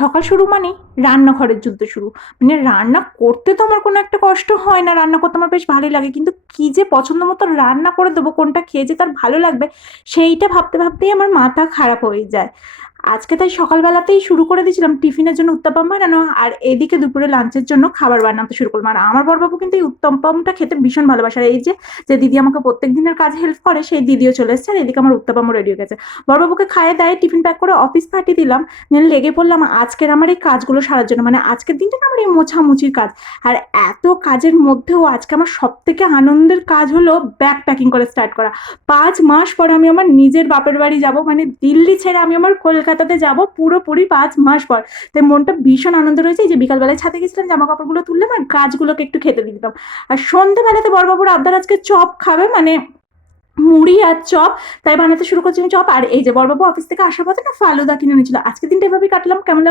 সকাল শুরু মানেই রান্নাঘরের যুদ্ধ শুরু। মানে রান্না করতে তো আমার কোনো একটা কষ্ট হয় না, রান্না করতে আমার বেশ ভালোই লাগে। কিন্তু কি যে পছন্দ মতো রান্না করে দেবো, কোনটা খেয়ে যে তার ভালো লাগবে, সেইটা ভাবতে ভাবতেই আমার মাথা খারাপ হয়ে যায়। আজকে তাই সকালবেলাতেই শুরু করে দিয়েছিলাম টিফিনের জন্য উত্তাপাম বানানো, আর এদিকে দুপুরে লাঞ্চের জন্য খাবার বানাতে শুরু করলাম। আর আমার বড়বাবু কিন্তু এই উত্তপমটা খেতে ভীষণ ভালোবাসে। আর এই যে যে দিদি আমাকে প্রত্যেক দিনের কাজে হেল্প করে, সেই দিদিও চলে এসেছে, আর এদিকে আমার উত্তাপামও রেডি হয়ে গেছে। বড়বাবুকে খাইয়ে দায়ে টিফিন প্যাক করে অফিস পাঠিয়ে দিলাম। লেগে পড়লাম আজকের আমার এই কাজগুলো সারার জন্য, মানে আজকের দিনটা না আমার এই মোছামুছির কাজ। আর এত কাজের মধ্যেও আজকে আমার সব থেকে আনন্দের কাজ হলো ব্যাগ প্যাকিং করে স্টার্ট করা। 5 মাস পরে আমি আমার নিজের বাপের বাড়ি যাব, মানে দিল্লি ছেড়ে আমি আমার কলকাতাতে যাব পুরোপুরি 5 মাস পর। তাই মনটা ভীষণ আনন্দ রয়েছে। এই যে বিকালবেলায় ছাদে গেছিলাম, জামা কাপড়গুলো তুললাম আর গাছগুলোকে একটু খেতে দিতাম। আর সন্ধ্যেবেলাতে বড়বাবুর আবদার আজকে চপ খাবে, মানে মুড়ি আর চপ। তাই বানাতে শুরু করছি আমি চপ। আর এই যে বড়বাবু অফিস থেকে আসার পথে না ফালুদা কিনে নিয়েছিল। আজকে দিনটা এভাবেই কাটলাম। কেমন লাগলো?